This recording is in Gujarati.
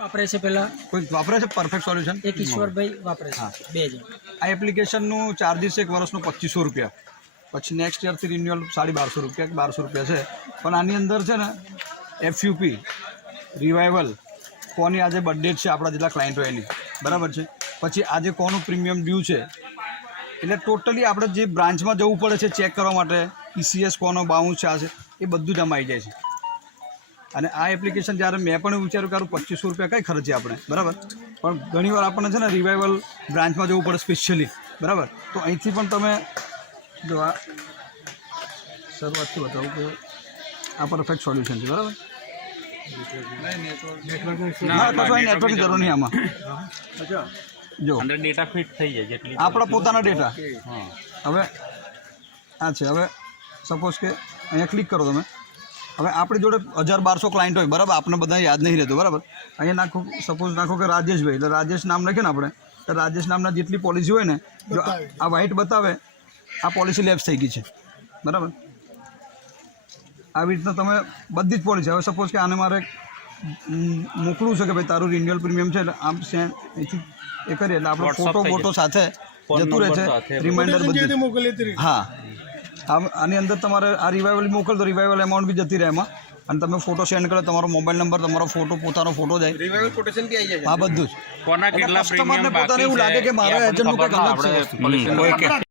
વાપરે છે પહેલા કોઈ વાપરે છે પરફેક્ટ સોલ્યુશન? એક ઈશ્વરભાઈ વાપરે છે 2 જણ. આ એપ્લિકેશનનું ચાર્જિસ એક વર્ષનું 2500 રૂપિયા, પછી નેક્સ્ટ યરથી રિન્યુઅલ 1250 રૂપિયા કે 1200 રૂપિયા છે. પણ આની અંદર છે ને એફયુપી રિવાઇવલ કોની આજે બર્થડેટ છે આપણા જેટલા ક્લાયન્ટ હોય એની, બરાબર છે. પછી આજે કોનું પ્રીમિયમ ડ્યુ છે, એટલે ટોટલી આપણે જે બ્રાન્ચમાં જવું પડે છે ચેક કરવા માટે, ECS કોનો બાઉન્સ છે આ છે એ બધું જ આમાં આવી જાય છે. અને આ એપ્લિકેશન જ્યારે મેં પણ વિચાર્યું કે 2500 રૂપિયા કઈ ખર્ચે આપણે, બરાબર, પણ ઘણીવાર આપણને છે ને રિવાઇવલ બ્રાન્ચમાં જવું પડે સ્પેશિયલી, બરાબર. તો અહીંથી પણ તમે જો આ શરૂઆતથી બતાવું કે આ પરફેક્ટ સોલ્યુશન છે, બરાબર. ના તો નેટવર્કની જરૂર નહીં આમાં. જો અંદર ડેટા ફિટ થઈ જાય જેટલી આપણા પોતાના ડેટા. હવે આ છે, હવે સપોઝ કે અહીંયા ક્લિક કરો તમે. હવે આપણી જોડે 1000-1200 ક્લાયન્ટ હોય, બરાબર, આપણે બધા યાદ નહીં રહેતું, બરાબર. અહીંયા નાખો, સપોઝ નાખો કે રાજેશભાઈ, એટલે રાજેશ નામ લખીએ ને આપણે, તો રાજેશ નામના જેટલી પોલિસી હોય ને, જો આ વ્હાઇટ બતાવે આ પોલિસી લેપ્સ થઈ ગઈ છે, બરાબર. આવી રીતના તમે બધી જ પોલિસી, હવે સપોઝ કે આને મારે મોકલવું છે કે ભાઈ તારું રિન્યુઅલ પ્રીમિયમ છે, એટલે આમ અહીંથી એ કરીએ એટલે આપણો ફોટો સાથે જતું રહે છે, રિમાઇન્ડર બધી. હા, આની અંદર તમારે આ રિવાઇવલ મોકલ તો રિવાઇવલ એમાઉન્ટ બી જતી રહે એમાં, અને તમે ફોટો સેન્ડ કરો, તમારો મોબાઈલ નંબર, તમારો ફોટો, પોતાનો ફોટો જાય, રિવાઇવલ કોટેશન બી આવી જાય. હા, બધું જ. કોના કેટલા કસ્ટમરને પોતાને એવું લાગે કે મારા એજન્ટનું કંઈક અલગ છે.